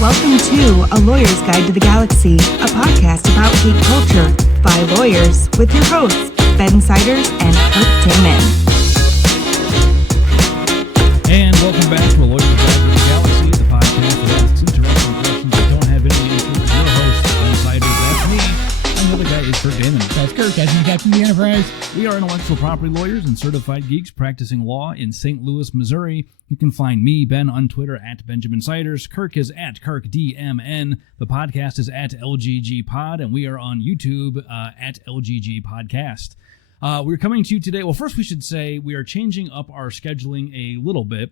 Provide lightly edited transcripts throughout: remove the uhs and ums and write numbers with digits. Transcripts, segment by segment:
Welcome to A Lawyer's Guide to the Galaxy, a podcast about geek culture by lawyers with your hosts, Ben Siders and Kirk Taman. And welcome back to A Lawyer's Guide to the Galaxy, the podcast that asks interesting questions that don't have any answers. Your host, Ben Siders, that's me. And the other guy is Kirk Taman. That's Kirk, Captain of the Enterprise. We are intellectual property lawyers and certified geeks practicing law in St. Louis, Missouri. You can find me, Ben, on Twitter at Benjamin Siders. Kirk is at KirkDMN. The podcast is at LGGPod, and we are on YouTube at LGG Podcast. We're coming to you today. Well, first we should say we are changing up our scheduling a little bit.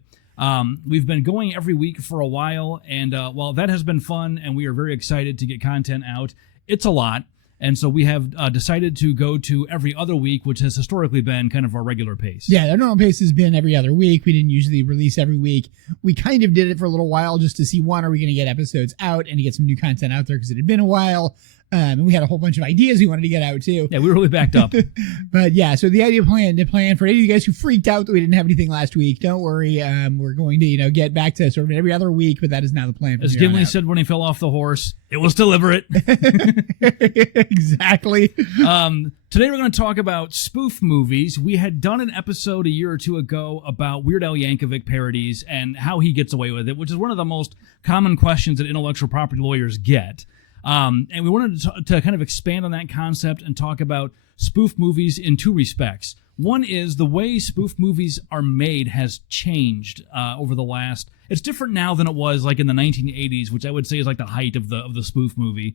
We've been going every week for a while, and while that has been fun, and we are very excited to get content out, it's a lot. And so we have decided to go to every other week, which has historically been kind of our regular pace. Yeah, our normal pace has been every other week. We didn't usually release every week. We kind of did it for a little while just to see, one, are we going to get episodes out and to get some new content out there because it had been a while. And we had a whole bunch of ideas we wanted to get out, too. Yeah, we were really backed up. But, yeah, so the plan for any of you guys who freaked out that we didn't have anything last week, don't worry. We're going to, get back to sort of every other week, but that is now the plan. As Gimli said when he fell off the horse, it was deliberate. Exactly. Today we're going to talk about spoof movies. We had done an episode a year or two ago about Weird Al Yankovic parodies and how he gets away with it, which is one of the most common questions that intellectual property lawyers get. And we wanted to kind of expand on that concept and talk about spoof movies in two respects. One is the way spoof movies are made has changed over the last. It's different now than it was like in the 1980s, which I would say is like the height of the spoof movie.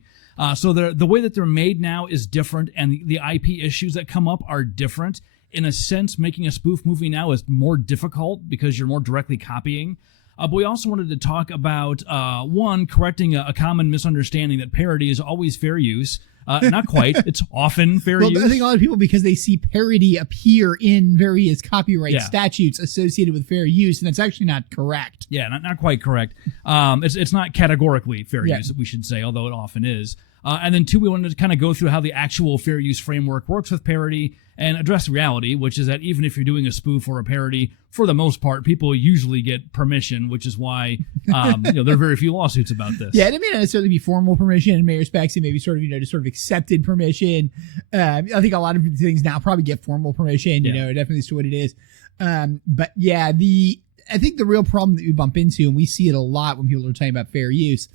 So the way that they're made now is different, and the IP issues that come up are different. In a sense, making a spoof movie now is more difficult because you're more directly copying. But we also wanted to talk about, one, correcting a common misunderstanding that parody is always fair use. Not quite. It's often fair use. I think a lot of people, because they see parody appear in various copyright statutes associated with fair use, and that's actually not correct. Yeah, not quite correct. It's not categorically fair use, we should say, although it often is. And then two, we wanted to kind of go through how the actual fair use framework works with parody and address the reality, which is that even if you're doing a spoof or a parody, for the most part, people usually get permission, which is why there are very few lawsuits about this. Yeah, and it may not necessarily be formal permission in many respects. It may be sort of, just sort of accepted permission. I think a lot of things now probably get formal permission, definitely as to what it is. But yeah, I think the real problem that we bump into, and we see it a lot when people are talking about fair use,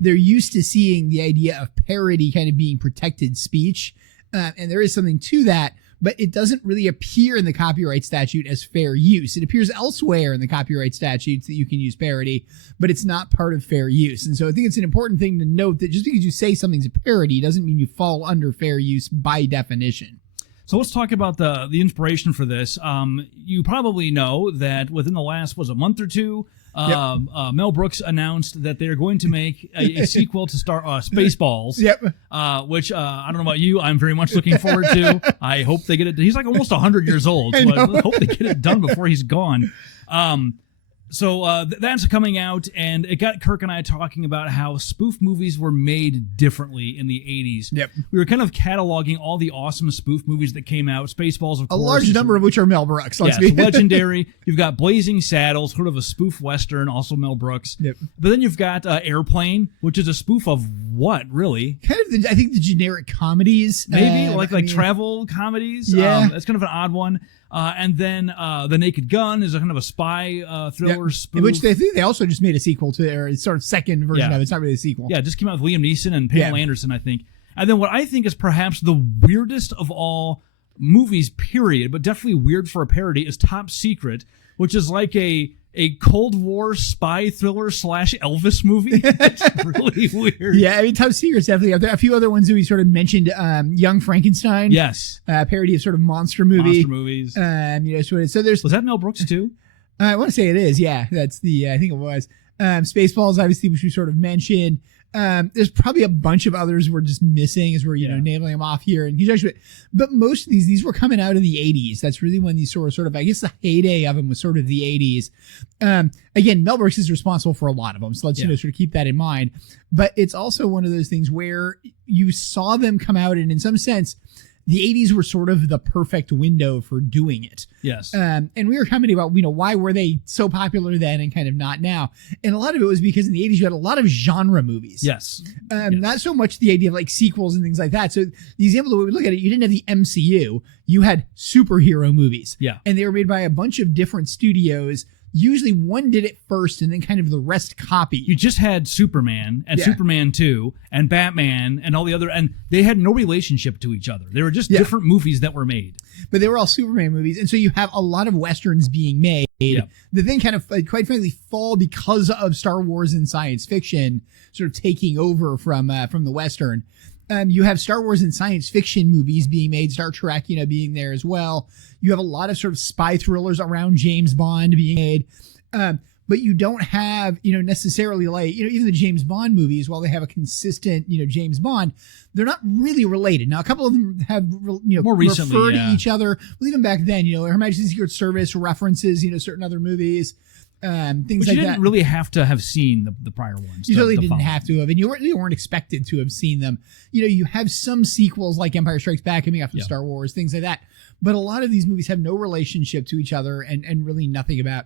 they're used to seeing the idea of parody kind of being protected speech. And there is something to that, but it doesn't really appear in the copyright statute as fair use. It appears elsewhere in the copyright statutes that you can use parody, but it's not part of fair use. And so I think it's an important thing to note that just because you say something's a parody doesn't mean you fall under fair use by definition. So let's talk about the inspiration for this. You probably know that within the last, month or two, Mel Brooks announced that they're going to make a sequel to Spaceballs. Which I don't know about you, I'm very much looking forward to. I hope they get it. He's like almost 100 years old, so I hope they get it done before he's gone. So that's coming out, and it got Kirk and I talking about how spoof movies were made differently in the 80s. Yep. We were kind of cataloging all the awesome spoof movies that came out. Spaceballs, of course. A large number of which are Mel Brooks. It's legendary. You've got Blazing Saddles, sort of a spoof Western, also Mel Brooks. Yep. But then you've got Airplane, which is a spoof of what, really? Kind of, I think, the generic comedies. Maybe, like travel comedies. Yeah. That's kind of an odd one. And then The Naked Gun is a kind of a spy thriller spoof. Which they think they also just made a sequel to, or sort of second version of it. It's not really a sequel. Yeah, it just came out with Liam Neeson and Pamela Anderson, I think. And then what I think is perhaps the weirdest of all movies, period, but definitely weird for a parody, is Top Secret, which is like a Cold War spy thriller / Elvis movie. It's really weird. Yeah, I mean, Top Secret's definitely up there. A few other ones that we sort of mentioned, Young Frankenstein. Yes. Parody of sort of monster movies. So there's... Was that Mel Brooks too? I want to say it is, yeah. That's I think it was. Spaceballs, obviously, which we sort of mentioned. There's probably a bunch of others we're just missing as we're, nailing them off here. And but most of these were coming out in the 80s. That's really when these sort of, I guess the heyday of them was sort of the 80s. Again, Mel Brooks is responsible for a lot of them. So let's, sort of keep that in mind. But it's also one of those things where you saw them come out, and in some sense, the 80s were sort of the perfect window for doing it. Yes. And we were commenting about, why were they so popular then and kind of not now? And a lot of it was because in the 80s you had a lot of genre movies. Yes. Not so much the idea of like sequels and things like that. So the example, the way we look at it, you didn't have the MCU. You had superhero movies. Yeah. And they were made by a bunch of different studios. Usually one did it first and then kind of the rest copied. You just had Superman and Superman 2 and Batman and all the other, and they had no relationship to each other. They were just different movies that were made. But they were all Superman movies. And so you have a lot of Westerns being made that then kind of, quite frankly, fall because of Star Wars and science fiction sort of taking over from the Western. You have Star Wars and science fiction movies being made, Star Trek, being there as well. You have a lot of sort of spy thrillers around James Bond being made. But you don't have, necessarily like, even the James Bond movies, while they have a consistent, James Bond, they're not really related. Now, a couple of them have, more recently, refer to each other. Well, even back then, Her Majesty's Secret Service references, certain other movies. Things But like that. you didn't really have to have seen the prior ones. You totally didn't have to have, and you weren't expected to have seen them. You have some sequels like Empire Strikes Back coming after Star Wars, things like that. But a lot of these movies have no relationship to each other and really nothing about.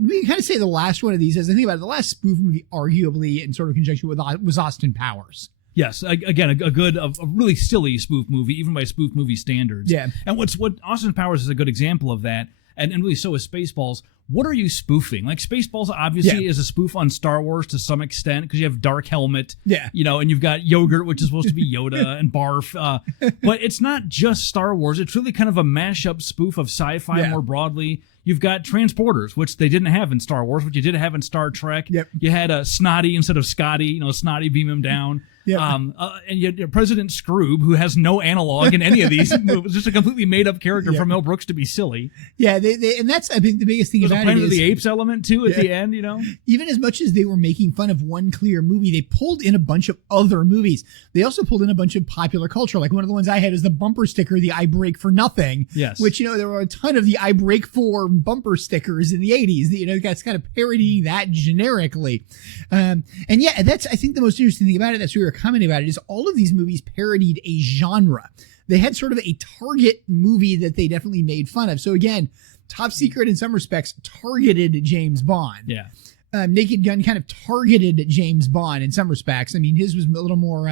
We can kind of say the last one of these, as I think about it, the last spoof movie, arguably in sort of conjunction with, was Austin Powers. Yes, again, a really silly spoof movie, even by spoof movie standards. Yeah. And what Austin Powers is a good example of that, and really so is Spaceballs. What are you spoofing? Like Spaceballs obviously is a spoof on Star Wars to some extent because you have Dark Helmet, and you've got Yogurt, which is supposed to be Yoda, and Barf. But it's not just Star Wars. It's really kind of a mashup spoof of sci-fi more broadly. You've got transporters, which they didn't have in Star Wars, but you did have in Star Trek. Yep. You had Snotty instead of Scotty, Snotty beam him down. Yep. And you had President Scroob, who has no analog in any of these movies, just a completely made-up character from Mel Brooks to be silly. Yeah, and that's, I think, the biggest thing There's about a Planet it of is, the Apes element, too, at the end, Even as much as they were making fun of one clear movie, they pulled in a bunch of other movies. They also pulled in a bunch of popular culture. Like one of the ones I had is the bumper sticker, the I Break for Nothing. Yes. Which, there were a ton of the I Break for bumper stickers in the 80s. That's kind of parodying that generically. And that's, I think, the most interesting thing about it, that's what we were commenting about it, is all of these movies parodied a genre. They had sort of a target movie that they definitely made fun of. So again, Top Secret in some respects targeted James Bond. Yeah. Naked Gun kind of targeted James Bond in some respects. I mean, his was a little more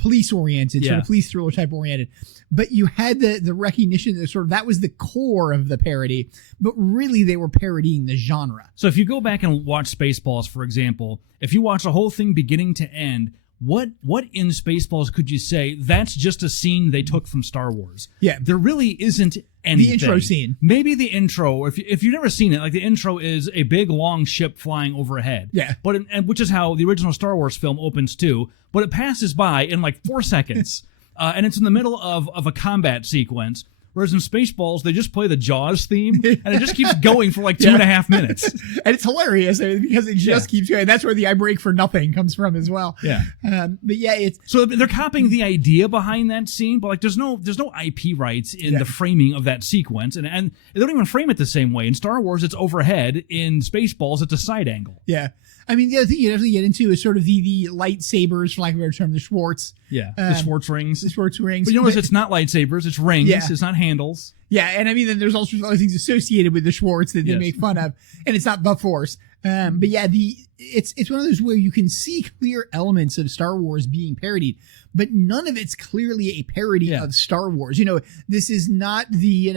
police oriented, sort of police thriller type oriented. But you had the recognition that sort of that was the core of the parody, but really they were parodying the genre. So if you go back and watch Spaceballs, for example, if you watch the whole thing beginning to end, what in Spaceballs could you say that's just a scene they took from Star Wars? Yeah. There really isn't anything. The intro scene. Maybe the intro, if you've never seen it, like the intro is a big long ship flying overhead. Yeah. And which is how the original Star Wars film opens too, but it passes by in like 4 seconds. And it's in the middle of a combat sequence. Whereas in Spaceballs, they just play the Jaws theme, and it just keeps going for like 2.5 minutes. And it's hilarious because it just keeps going. That's where the I Break for Nothing comes from as well. Yeah. But yeah, it's... So they're copying the idea behind that scene, but like there's no IP rights in the framing of that sequence, and they don't even frame it the same way. In Star Wars, it's overhead. In Spaceballs, it's a side angle. Yeah. I mean, the other thing you definitely get into is sort of the lightsabers, for lack of a better term, the Schwartz. Yeah, the Schwartz rings. The Schwartz rings. But you notice it's not lightsabers, it's rings, Yeah. it's not handles. Yeah, and I mean, then there's also other things associated with the Schwartz that they make fun of, and it's not the Force. But yeah, it's one of those where you can see clear elements of Star Wars being parodied, but none of it's clearly a parody of Star Wars. This is not the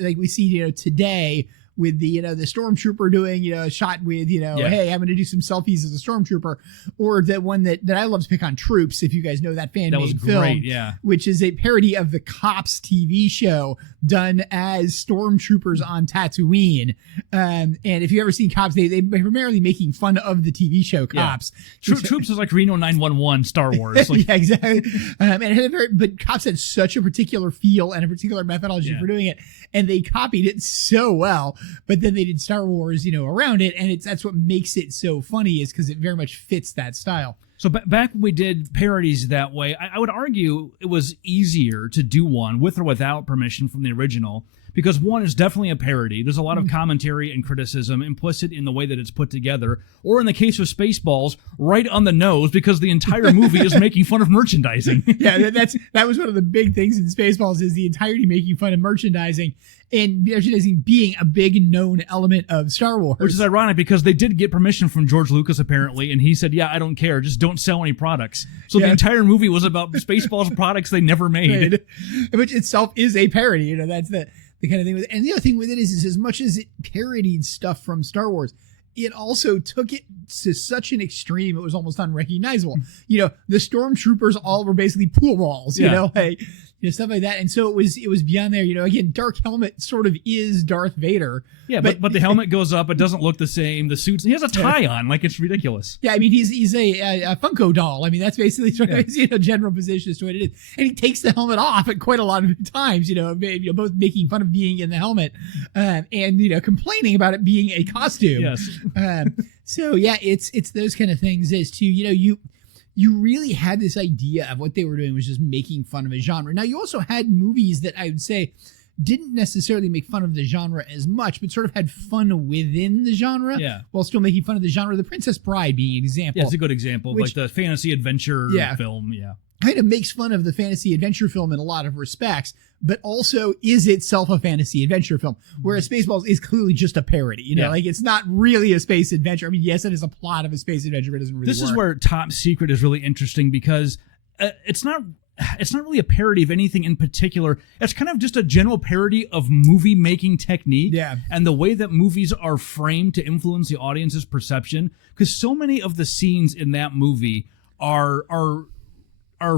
like we see today with the stormtrooper doing a shot with hey, I'm going to do some selfies as a stormtrooper, or the one that I love to pick on Troops, if you guys know that fan-made film, great, which is a parody of the Cops TV show done as stormtroopers on Tatooine. And if you ever seen Cops, they primarily making fun of the TV show Cops. Troops is like Reno 911 Star Wars. Like, yeah, exactly. And it had but Cops had such a particular feel and a particular methodology for doing it, and they copied it so well. But then they did Star Wars, around it, and that's what makes it so funny, is because it very much fits that style. So back when we did parodies that way, I would argue it was easier to do one with or without permission from the original, because one is definitely a parody. There's a lot of commentary and criticism implicit in the way that it's put together, or in the case of Spaceballs, right on the nose, because the entire movie is making fun of merchandising. Yeah, that was one of the big things in Spaceballs, is the entirety making fun of merchandising, and merchandising being a big known element of Star Wars. Which is ironic, because they did get permission from George Lucas, apparently, and he said, yeah, I don't care, just don't sell any products. So the entire movie was about Spaceballs products they never made. Which itself is a parody, that's the kind of thing with it. And the other thing with it is as much as it parodied stuff from Star Wars, it also took it to such an extreme it was almost unrecognizable. The stormtroopers all were basically pool balls, stuff like that. And so it was beyond there. Again, Dark Helmet sort of is Darth Vader. Yeah, but the helmet goes up. It doesn't look the same. The suits. He has a tie on. Like, it's ridiculous. Yeah, I mean, he's a Funko doll. I mean, that's basically sort of his general position as to what it is. And he takes the helmet off at quite a lot of times. Both making fun of being in the helmet and complaining about it being a costume. Yes. So yeah, it's those kind of things as to you really had this idea of what they were doing was just making fun of a genre. Now, you also had movies that I would say didn't necessarily make fun of the genre as much, but sort of had fun within the genre while still making fun of the genre. The Princess Bride being an example. Yeah, it's a good example. Like the fantasy adventure film. Yeah. Kind of makes fun of the fantasy adventure film in a lot of respects, but also is itself a fantasy adventure film, whereas Spaceballs is clearly just a parody. Like, it's not really a space adventure. I mean, yes, it is a plot of a space adventure, but it doesn't really This work. is where Top Secret is really interesting, because it's not really a parody of anything in particular. It's kind of just a general parody of movie making technique and the way that movies are framed to influence the audience's perception, because so many of the scenes in that movie are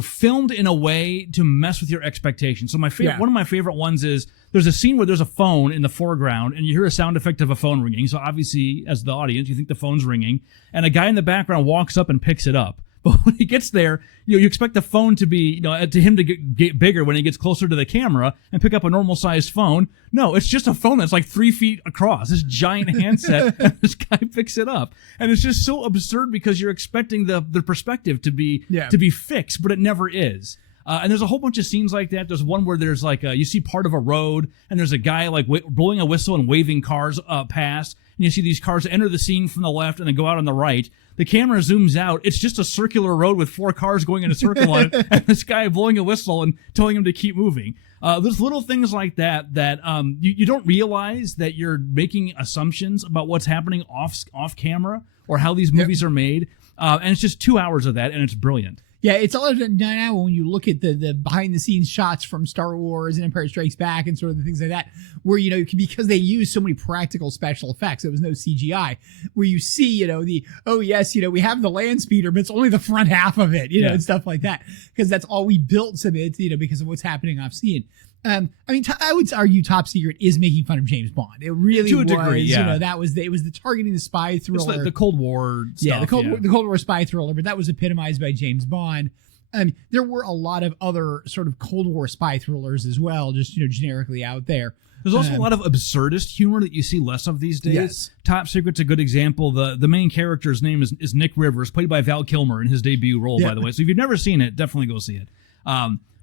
filmed in a way to mess with your expectations. So one of my favorite ones is there's a scene where there's a phone in the foreground and you hear a sound effect of a phone ringing. So obviously, as the audience, you think the phone's ringing, and a guy in the background walks up and picks it up. But when he gets there, you expect the phone to be, to him to get bigger when he gets closer to the camera and pick up a normal sized phone. No, it's just a phone that's like 3 feet across, this giant handset, and this guy picks it up. And it's just so absurd, because you're expecting the perspective to be fixed, but it never is. And there's a whole bunch of scenes like that. There's one where there's like you see part of a road, and there's a guy like blowing a whistle and waving cars past, and you see these cars enter the scene from the left and then go out on the right. The camera zooms out. It's just a circular road with 4 cars going in a circle on it, and this guy blowing a whistle and telling him to keep moving. There's little things like that you don't realize that you're making assumptions about what's happening off camera or how these movies are made. And it's just 2 hours of that, and it's brilliant. Yeah, it's all now when you look at the behind the scenes shots from Star Wars and Empire Strikes Back and sort of the things like that, where, because they use so many practical special effects, there was no CGI, where you see, we have the land speeder, but it's only the front half of it, and stuff like that, because that's all we built, so it's, because of what's happening off scene. I would argue Top Secret is making fun of James Bond. It really to a was. Degree, it was the targeting the spy thriller. It's like the Cold War stuff. Yeah, the Cold War spy thriller, but that was epitomized by James Bond. There were a lot of other sort of Cold War spy thrillers as well, just generically out there. There's also a lot of absurdist humor that you see less of these days. Yes. Top Secret's a good example. The main character's name is Nick Rivers, played by Val Kilmer in his debut role, by the way. So if you've never seen it, definitely go see it.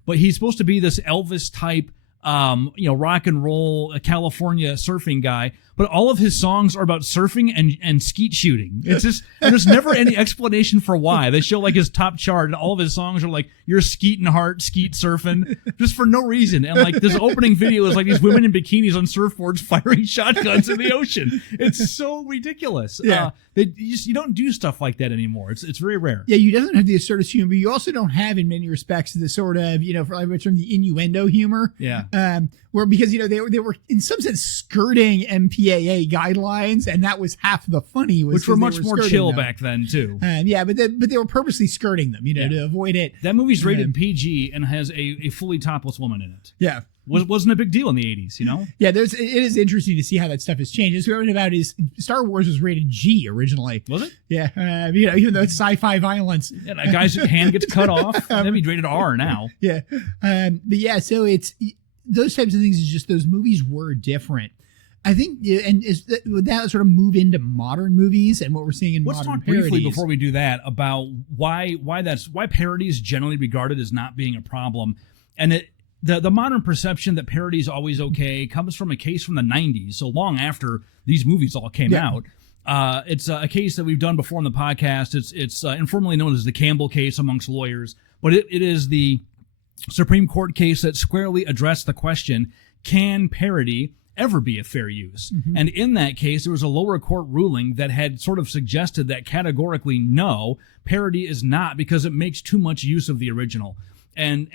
But he's supposed to be this Elvis type, rock and roll California surfing guy, but all of his songs are about surfing and skeet shooting. It's just, and there's never any explanation for why. They show like his top chart, and all of his songs are like, "You're skeeting hard, skeet surfing," just for no reason. And like this opening video is like these women in bikinis on surfboards firing shotguns in the ocean. It's so ridiculous. Yeah. You don't do stuff like that anymore. It's very rare. Yeah, you definitely have the absurdist humor, but you also don't have, in many respects, the sort of, for lack of a better term, the innuendo humor. Yeah. Where, because they were in some sense skirting MPAA guidelines, and that was half the funny, which were much more chill back then too. But they were purposely skirting them, to avoid it. That movie's rated PG and has a fully topless woman in it. Yeah. Wasn't a big deal in the 80s, Yeah, it is interesting to see how that stuff has changed. What's going about is Star Wars was rated G originally. Was it? Yeah, even though it's sci-fi violence. Yeah, that guy's hand gets cut off. That'd be rated R now. Yeah, but yeah, so it's those types of things. Is just those movies were different. I think, and would that sort of move into modern movies and what we're seeing in modern parodies? Let's talk briefly before we do that about why parody is generally regarded as not being a problem, and the modern perception that parody is always okay comes from a case from the 90s, so long after these movies all came out. It's a case that we've done before on the podcast. It's informally known as the Campbell case amongst lawyers, but it is the Supreme Court case that squarely addressed the question, can parody ever be a fair use? And in that case, there was a lower court ruling that had sort of suggested that categorically no, parody is not, because it makes too much use of the original and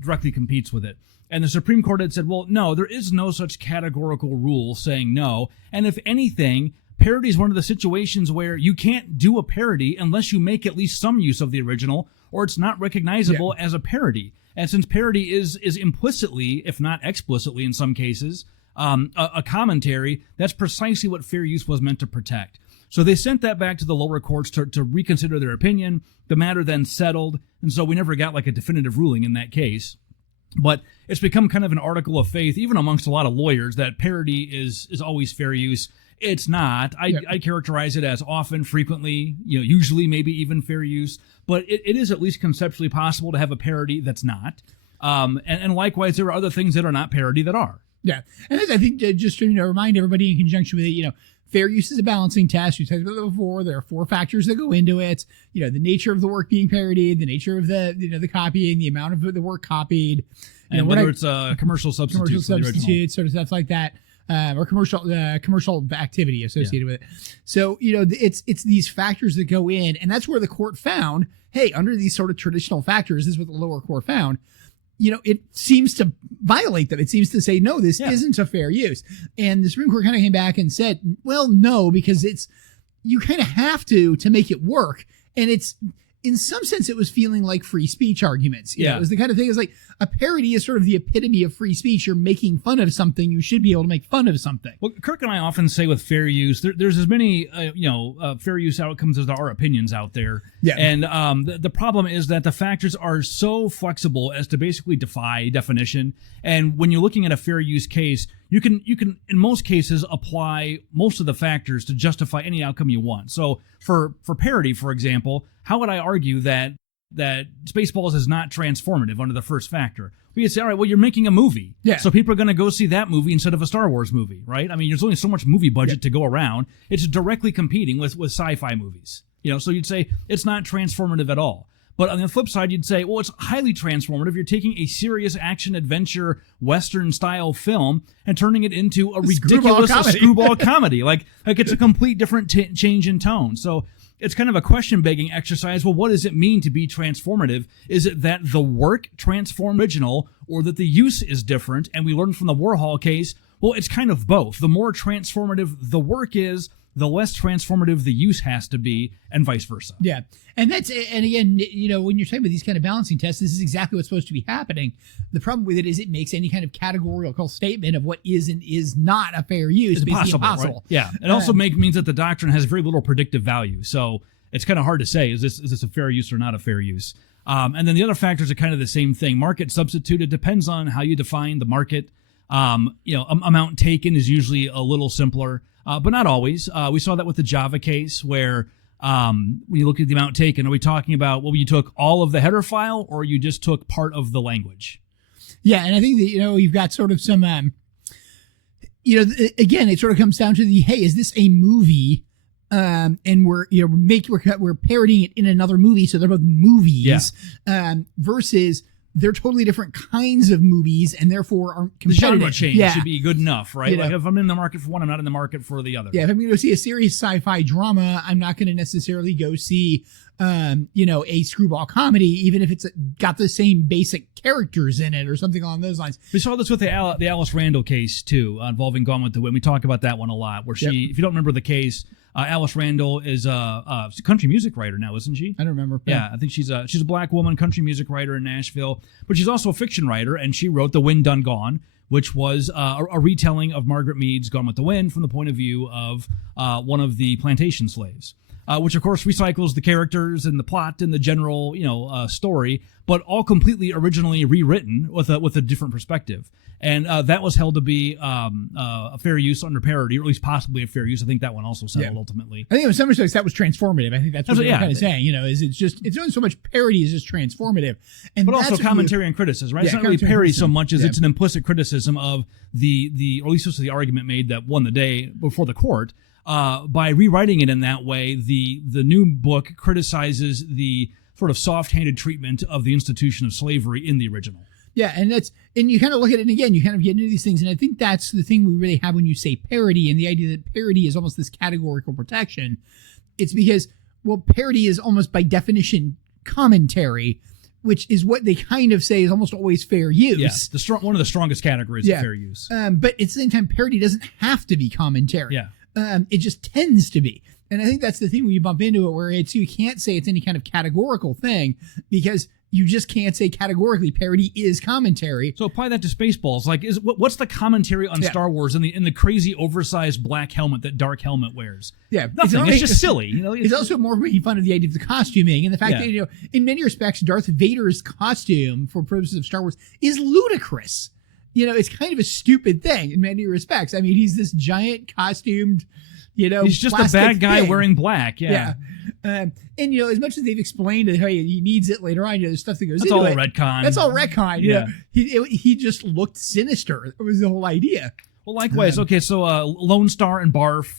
directly competes with it. And the Supreme Court had said, well, no, there is no such categorical rule saying no. And if anything, parody is one of the situations where you can't do a parody unless you make at least some use of the original, or it's not recognizable as a parody. And since parody is implicitly, if not explicitly in some cases, a commentary, that's precisely what fair use was meant to protect. So they sent that back to the lower courts to reconsider their opinion. The matter then settled, and so we never got like a definitive ruling in that case. But it's become kind of an article of faith, even amongst a lot of lawyers, that parody is always fair use. It's not. I characterize it as often, frequently, usually, maybe even fair use. But it is at least conceptually possible to have a parody that's not. And likewise, there are other things that are not parody that are. Yeah. And I think just to remind everybody in conjunction with it, fair use is a balancing test. We talked about that before. There are 4 factors that go into it. The nature of the work being parodied, the nature of the copying, the amount of the work copied, and whether it's a commercial substitute, sort of stuff like that. Or commercial activity associated with it. So, it's these factors that go in, and that's where the court found, hey, under these sort of traditional factors, this is what the lower court found, it seems to violate them. It seems to say, no, this isn't a fair use. And the Supreme Court kind of came back and said, well, no, because you kind of have to make it work. And in some sense, it was feeling like free speech arguments. It was the kind of thing, it's like a parody is sort of the epitome of free speech. You're making fun of something. You should be able to make fun of something. Well, Kirk and I often say with fair use, there's as many, fair use outcomes as there are opinions out there. Yeah. And the problem is that the factors are so flexible as to basically defy definition. And when you're looking at a fair use case, you can in most cases apply most of the factors to justify any outcome you want. So for parody, for example, how would I argue that Spaceballs is not transformative under the first factor? We could say, all right, well, you're making a movie. Yeah. So people are going to go see that movie instead of a Star Wars movie, right? I mean, there's only so much movie budget to go around. It's directly competing with sci-fi movies. So you'd say it's not transformative at all. But on the flip side, you'd say, well, it's highly transformative. You're taking a serious action-adventure Western-style film and turning it into a ridiculous screwball comedy. Like it's a complete different change in tone. So it's kind of a question-begging exercise. Well, what does it mean to be transformative? Is it that the work transformed original, or that the use is different? And we learned from the Warhol case, well, it's kind of both. The more transformative the work is, the less transformative the use has to be, and vice versa. Yeah. And again, when you're talking about these kind of balancing tests, this is exactly what's supposed to be happening. The problem with it is it makes any kind of categorical statement of what is and is not a fair use impossible. Right? Yeah. It also means that the doctrine has very little predictive value. So it's kind of hard to say, is this a fair use or not a fair use? And then the other factors are kind of the same thing. Market substitute, it depends on how you define the market. Amount taken is usually a little simpler. But not always. We saw that with the Java case where when you look at the amount taken, are we talking about, well, you took all of the header file or you just took part of the language? Yeah, and I think that, you've got sort of some, again, it sort of comes down to hey, is this a movie? And we're parodying it in another movie, so they're both movies, versus they're totally different kinds of movies and therefore aren't competitive. The genre change should be good enough, right? Like if I'm in the market for one, I'm not in the market for the other. Yeah, if I'm going to go see a serious sci-fi drama, I'm not going to necessarily go see, a screwball comedy, even if it's got the same basic characters in it or something along those lines. We saw this with the Alice Randall case, too, involving Gone with the Wind. We talk about that one a lot, where she, if you don't remember the case, Alice Randall is a country music writer now, isn't she? I don't remember. Yeah, I think she's a black woman, country music writer in Nashville, but she's also a fiction writer, and she wrote The Wind Done Gone, which was a retelling of Margaret Mead's Gone with the Wind from the point of view of one of the plantation slaves. which of course recycles the characters and the plot and the general, story, but all completely originally rewritten with a different perspective. And that was held to be a fair use under parody, or at least possibly a fair use. I think that one also settled ultimately. I think in some respects that was transformative. I think that's what they're kind of saying. Is it's not so much parody as just transformative, but also commentary and criticism. Right? It's not really parody so much as it's an implicit criticism of the or at least this was the argument made that won the day before the court. By rewriting it in that way, the new book criticizes the sort of soft-handed treatment of the institution of slavery in the original. Yeah, and you kind of look at it, and again, you kind of get into these things, and I think that's the thing we really have when you say parody, and the idea that parody is almost this categorical protection. It's because, parody is almost by definition commentary, which is what they kind of say is almost always fair use. Yeah, one of the strongest categories of fair use. But at the same time, parody doesn't have to be commentary. Yeah. It just tends to be. And I think that's the thing when you bump into it, where you can't say it's any kind of categorical thing, because you just can't say categorically parody is commentary. So apply that to Spaceballs. Like, what's the commentary on Star Wars in the crazy oversized black helmet that Dark Helmet wears? Yeah, nothing. It's just silly. It's also more making fun of the idea of the costuming and the fact that in many respects, Darth Vader's costume for purposes of Star Wars is ludicrous. It's kind of a stupid thing in many respects. I mean, he's this giant costumed, he's just a bad guy wearing black. Yeah. And as much as they've explained that he needs it later on, there's stuff that goes into it. That's all retcon. Yeah. He just looked sinister. That was the whole idea. Well, likewise. Okay, so Lone Star and Barf,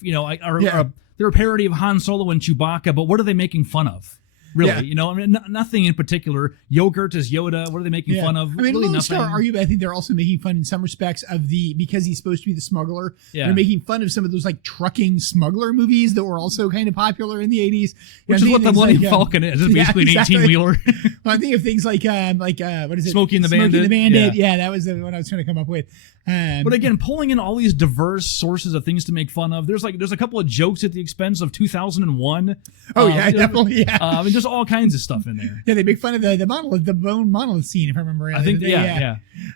they're a parody of Han Solo and Chewbacca, but what are they making fun of? Really, nothing in particular. Yogurt is Yoda. What are they making fun of? I mean, really Lone Star argument, I think they're also making fun in some respects of because he's supposed to be the smuggler. Yeah. They're making fun of some of those like trucking smuggler movies that were also kind of popular in the 80s. Which is what the Bloody Falcon is. It's basically an 18-wheeler. Well, I think of things like what is it? Smokey and the Bandit. Smokey and the Bandit. Yeah, that was the one I was trying to come up with. But again, pulling in all these diverse sources of things to make fun of. There's a couple of jokes at the expense of 2001. Oh yeah, definitely. Yeah. I mean, there's all kinds of stuff in there. Yeah, they make fun of the bone monolith scene, if I remember right. I think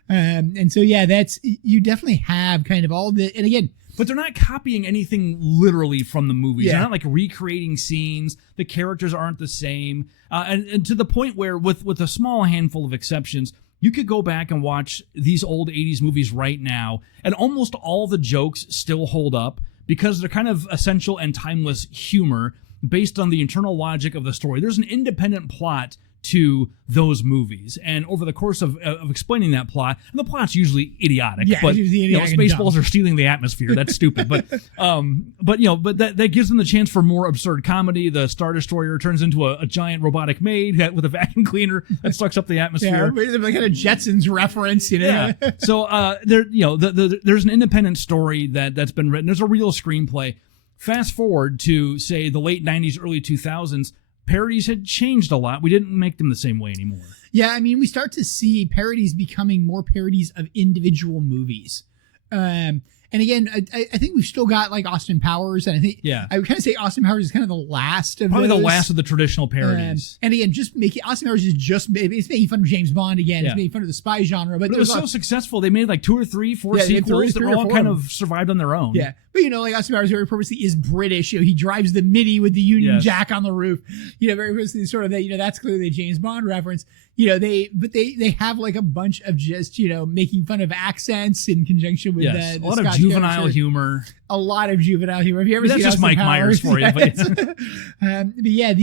and so that's you definitely have kind of all the, and again, but they're not copying anything literally from the movies. They're not like recreating scenes. The characters aren't the same, and to the point where with a small handful of exceptions, you could go back and watch these old 80s movies right now, and almost all the jokes still hold up because they're kind of essential and timeless humor based on the internal logic of the story. There's an independent plot to those movies, and over the course of explaining that plot, and the plot's usually idiotic, but Spaceballs are stealing the atmosphere. That's stupid, but that gives them the chance for more absurd comedy. The Star Destroyer turns into a giant robotic maid with a vacuum cleaner that sucks up the atmosphere. Yeah, like kind of Jetsons reference, Yeah. So there's an independent story that's been written. There's a real screenplay. Fast forward to, say, the late 90s, early 2000s, parodies had changed a lot. We didn't make them the same way anymore. Yeah, I mean, we start to see parodies becoming more parodies of individual movies. And again, I think we've still got like Austin Powers, and I think I would kind of say Austin Powers is kind of the last of the last of the traditional parodies. And again, just making Austin Powers is it's making fun of James Bond again. It's making fun of the spy genre, but it was so successful. They made like 2 or 3, 4 sequels that were all kind of survived on their own. Yeah, but like Austin Powers very purposely is British. He drives the Mini with the Union Jack on the roof. Very purposely sort of that. That's clearly a James Bond reference. They have like a bunch of just making fun of accents in conjunction with the a lot Scotch of juvenile humor. A lot of juvenile humor. Have you ever seen that's just Austin Mike Powers? Myers for you. But yeah,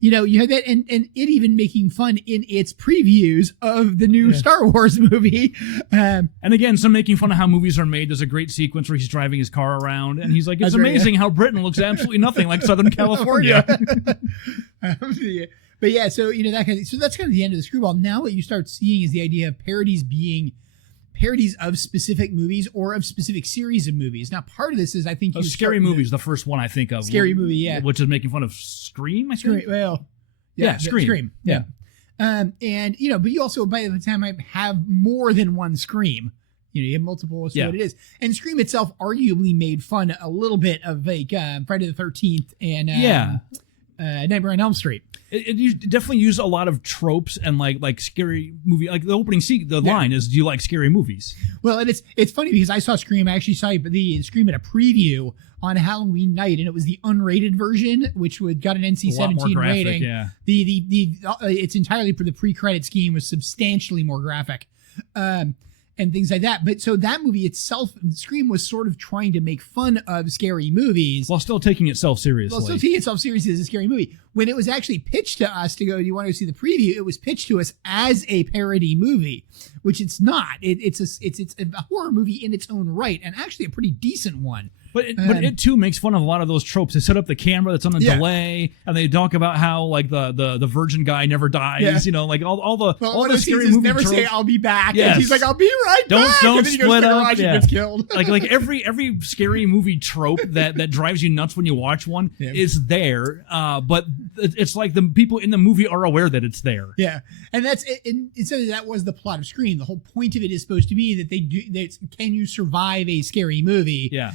you have that, and it even making fun in its previews of the new Star Wars movie. And again, some making fun of how movies are made. There's a great sequence where he's driving his car around, and he's like, "It's amazing how Britain looks absolutely nothing like Southern California." But yeah, so so that's kind of the end of the screwball. Now what you start seeing is the idea of parodies being parodies of specific movies or of specific series of movies. Now, part of this is, I think, Scary Movie is the first one I think of. Scary Movie, yeah, which is making fun of Scream. Scream. Scream. Yeah. And but you also by the time I have more than one Scream. You have multiple, so what it is. And Scream itself arguably made fun a little bit of like Friday the 13th and Nightmare on Elm Street. You definitely use a lot of tropes and like scary movie, like the opening scene. The line is, "Do you like scary movies?" Well, and it's funny because I saw Scream. I actually saw the Scream at a preview on Halloween night, and it was the unrated version, which got an NC-17 rating. Yeah. It's entirely for the pre-credit scheme was substantially more graphic. And things like that. But so that movie itself, Scream, was sort of trying to make fun of scary movies. While still taking itself seriously. While still taking itself seriously as a scary movie. When it was actually pitched to us to go, do you want to see the preview? It was pitched to us as a parody movie, which it's not. It's a horror movie in its own right, and actually a pretty decent one. But it too makes fun of a lot of those tropes. They set up the camera that's on a delay, and they talk about how like the virgin guy never dies. You know, like all the scary movie never tropes. Say I'll be back. Yes. And he's like, I'll be right back. Don't and then he goes split to the up. garage and gets killed. like every scary movie trope that drives you nuts when you watch one is there. But it's like the people in the movie are aware that it's there. Yeah, and so that was the plot of Scream. The whole point of it is supposed to be that can you survive a scary movie? Yeah.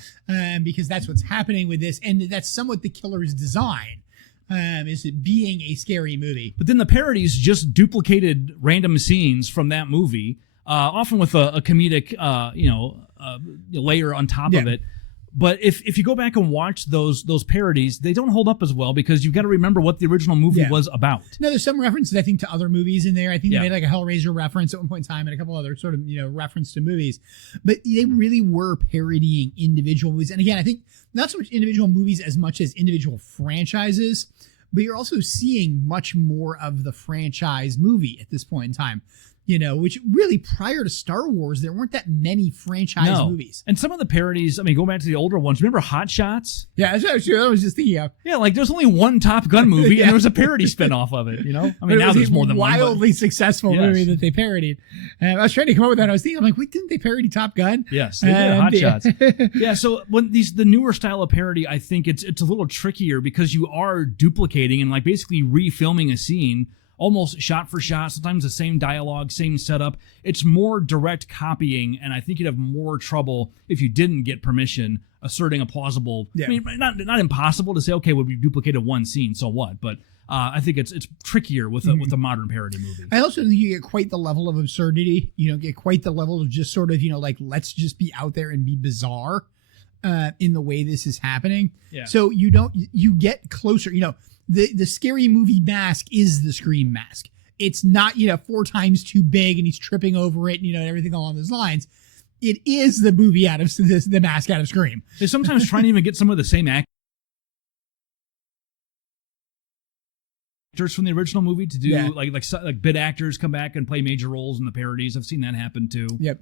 Because that's what's happening with this, and that's somewhat the killer's design, is it being a scary movie. But then the parodies just duplicated random scenes from that movie, often with a comedic, layer on top of it. But if you go back and watch those parodies, they don't hold up as well because you've got to remember what the original movie was about. No, there's some references, I think, to other movies in there. I think they made like a Hellraiser reference at one point in time and a couple other sort of, reference to movies. But they really were parodying individual movies. And again, I think not so much individual movies as much as individual franchises. But you're also seeing much more of the franchise movie at this point in time. Which really prior to Star Wars, there weren't that many franchise movies. And some of the parodies, going back to the older ones, remember Hot Shots? Yeah, that's actually what I was just thinking of. Yeah, like there's only one Top Gun movie and there was a parody spinoff of it, now there's more than one. Wildly successful movie that they parodied. I was trying to come up with that. I was thinking, I'm like, wait, didn't they parody Top Gun? Yes, they did Hot Shots. Yeah, so when the newer style of parody, I think it's a little trickier because you are duplicating and like basically refilming a scene almost shot for shot, sometimes the same dialogue, same setup. It's more direct copying, and I think you'd have more trouble if you didn't get permission asserting a plausible... not impossible to say, okay, well, we duplicated one scene, so what? But I think it's trickier with a modern parody movie. I also think you get quite the level of absurdity. Get quite the level of just sort of, let's just be out there and be bizarre in the way this is happening. Yeah. So you get closer, The scary movie mask is the Scream mask. It's not, 4 times too big and he's tripping over it, and everything along those lines. It is the movie out of the mask out of Scream. They sometimes try to even get some of the same actors from the original movie to do like bit actors come back and play major roles in the parodies. I've seen that happen too. Yep.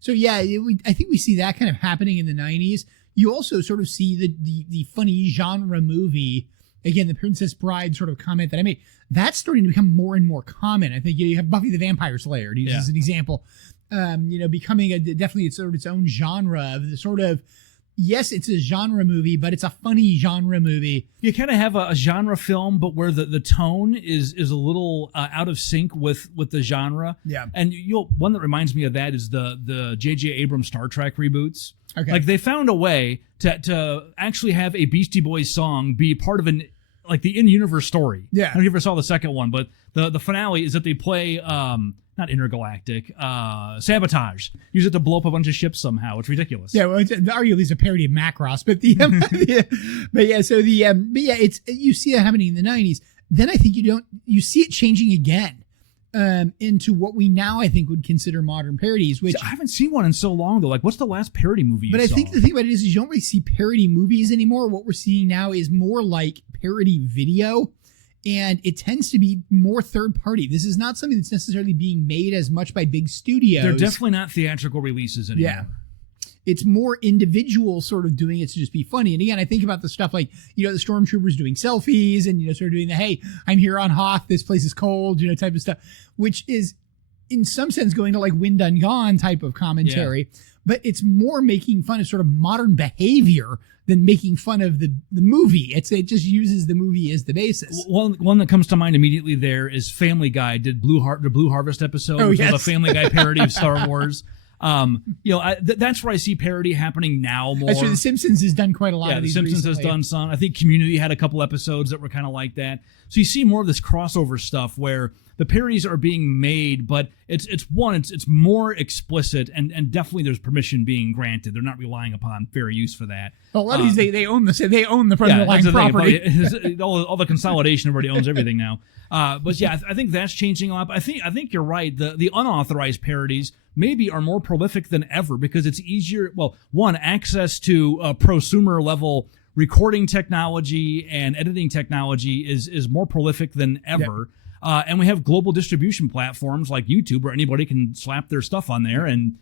So I think we see that kind of happening in the 90s. You also sort of see the funny genre movie. Again, the Princess Bride sort of comment that I made, that's starting to become more and more common. I think you have Buffy the Vampire Slayer, to use as an example, becoming definitely sort of its own genre of the sort of, yes, it's a genre movie, but it's a funny genre movie. You kind of have a genre film, but where the tone is a little out of sync with the genre. Yeah. And one that reminds me of that is the J.J. Abrams Star Trek reboots. Okay. Like they found a way to actually have a Beastie Boys song be part of the in-universe story. Yeah. I don't know if you ever saw the second one, but the finale is that they play not Intergalactic, Sabotage. Use it to blow up a bunch of ships somehow. It's ridiculous. Yeah, well, arguably it's a parody of Macross, but it's you see that happening in the 90s. Then I think you see it changing again. Into what we now I think would consider modern parodies, which I haven't seen one in so long though. Like, what's the last parody movie you saw? But I think the thing about it is you don't really see parody movies anymore. What we're seeing now is more like parody video, and it tends to be more third party. This is not something that's necessarily being made as much by big studios. They're definitely not theatrical releases anymore. Yeah. It's more individual sort of doing it to just be funny. And again, I think about the stuff like, the stormtroopers doing selfies and, sort of doing the, hey, I'm here on Hoth, this place is cold, type of stuff, which is in some sense going to like Wind Done Gone type of commentary. Yeah. But it's more making fun of sort of modern behavior than making fun of the movie. It just uses the movie as the basis. One that comes to mind immediately there is Family Guy did the Blue Harvest episode, which was a Family Guy parody of Star Wars. That's where I see parody happening now more. That's true. The Simpsons has done quite a lot of these. The Simpsons recently. has done some. I think Community had a couple episodes that were kind of like that. So you see more of this crossover stuff where the parodies are being made, but it's more explicit, and definitely there's permission being granted. They're not relying upon fair use for that. Well, a lot of these they own the underlying property. All the consolidation, everybody owns everything now. But yeah, I think that's changing a lot. But I think you're right. The unauthorized parodies maybe are more prolific than ever because it's easier. Well, one, access to prosumer level recording technology and editing technology is more prolific than ever. Yep. And we have global distribution platforms like YouTube where anybody can slap their stuff on there and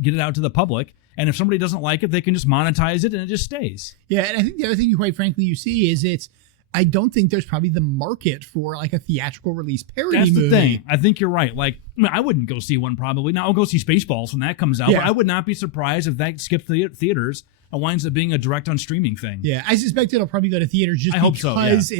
get it out to the public. And if somebody doesn't like it, they can just monetize it and it just stays. Yeah, and I think the other thing, quite frankly, you see is I don't think there's probably the market for like a theatrical release parody movie. That's the thing. I think you're right. Like, I wouldn't go see one probably. Now, I'll go see Spaceballs when that comes out, but I would not be surprised if that skips the theaters and winds up being a direct-on streaming thing. Yeah, I suspect it'll probably go to theaters just because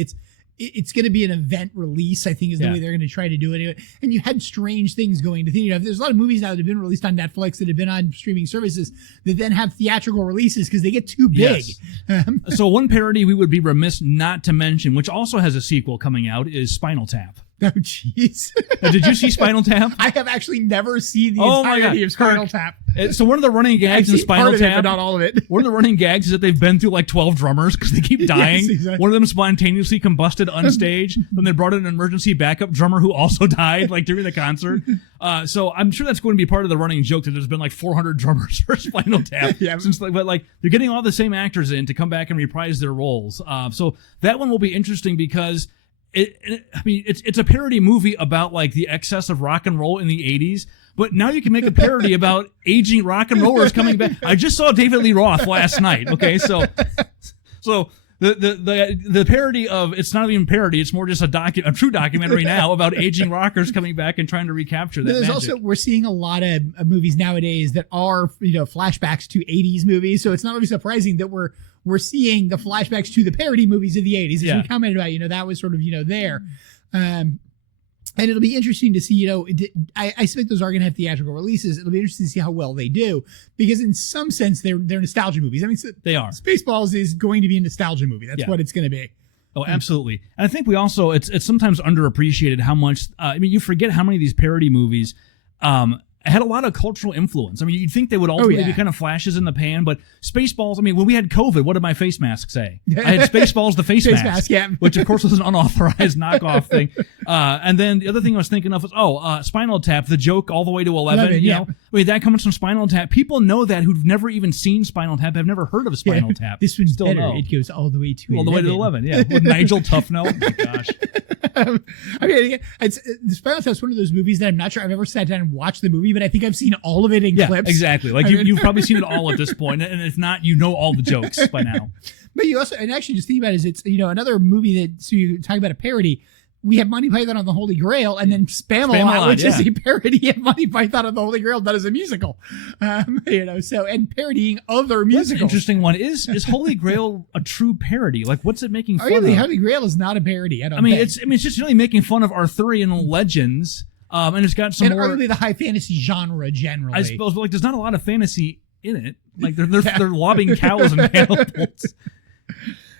it's going to be an event release, I think, is the way they're going to try to do it. And you had strange things going to theater. There's a lot of movies now that have been released on Netflix that have been on streaming services that then have theatrical releases because they get too big. Yes. So one parody we would be remiss not to mention, which also has a sequel coming out, is Spinal Tap. Oh, jeez. Did you see Spinal Tap? I have actually never seen the entirety of Spinal Tap. So one of the running gags in Spinal Tap, but not all of it. One of the running gags is that they've been through like 12 drummers because they keep dying. Yes, exactly. One of them spontaneously combusted on stage. Then they brought in an emergency backup drummer who also died like during the concert. So I'm sure that's going to be part of the running joke that there's been like 400 drummers for Spinal Tap. But they're getting all the same actors in to come back and reprise their roles. So that one will be interesting because it's a parody movie about like the excess of rock and roll in the 80s, but now you can make a parody about aging rock and rollers coming back. I just saw David Lee Roth last night. Okay, so the parody of, it's not even parody, it's more just a true documentary now about aging rockers coming back and trying to recapture that magic. Also, we're seeing a lot of movies nowadays that are flashbacks to 80s movies, so it's not really surprising that we're seeing the flashbacks to the parody movies of the 80s, as we commented about. That was sort of there. And it'll be interesting to see, I expect those are going to have theatrical releases. It'll be interesting to see how well they do, because in some sense, they're nostalgia movies. I mean, they are. Spaceballs is going to be a nostalgia movie. That's what it's going to be. Oh, absolutely. And I think we also, it's sometimes underappreciated how much, you forget how many of these parody movies had a lot of cultural influence. I mean, you'd think they would ultimately be kind of flashes in the pan, but Spaceballs, when we had COVID, what did my face mask say? I had Spaceballs the face mask, which of course was an unauthorized knockoff thing. And then the other thing I was thinking of was, Spinal Tap, the joke all the way to 11. That comes from Spinal Tap. People know that who've never even seen Spinal Tap, have never heard of Spinal Tap. This one's still better. know. It goes all the way to 11. All the way to 11, with Nigel Tufnell. Oh my gosh. The Spinal Tap's one of those movies that I'm not sure I've ever sat down and watched the movie, but I think I've seen all of it in clips. Exactly. Like you've probably seen it all at this point, and if not, you know all the jokes by now. But you also, and actually just think about it, it's another movie that, so you talk about a parody. We have Monty Python on the Holy Grail, and then Spam-A-Lot, which is a parody of Monty Python on the Holy Grail done as a musical. And parodying other musicals. That's an interesting one. Is Holy Grail a true parody? Like, what's it making fun of? Holy Grail is not a parody. It's just really making fun of Arthurian legends. And it's got some more, arguably the high fantasy genre generally. I suppose, but there's not a lot of fantasy in it. Like they're lobbing cows and cannibals.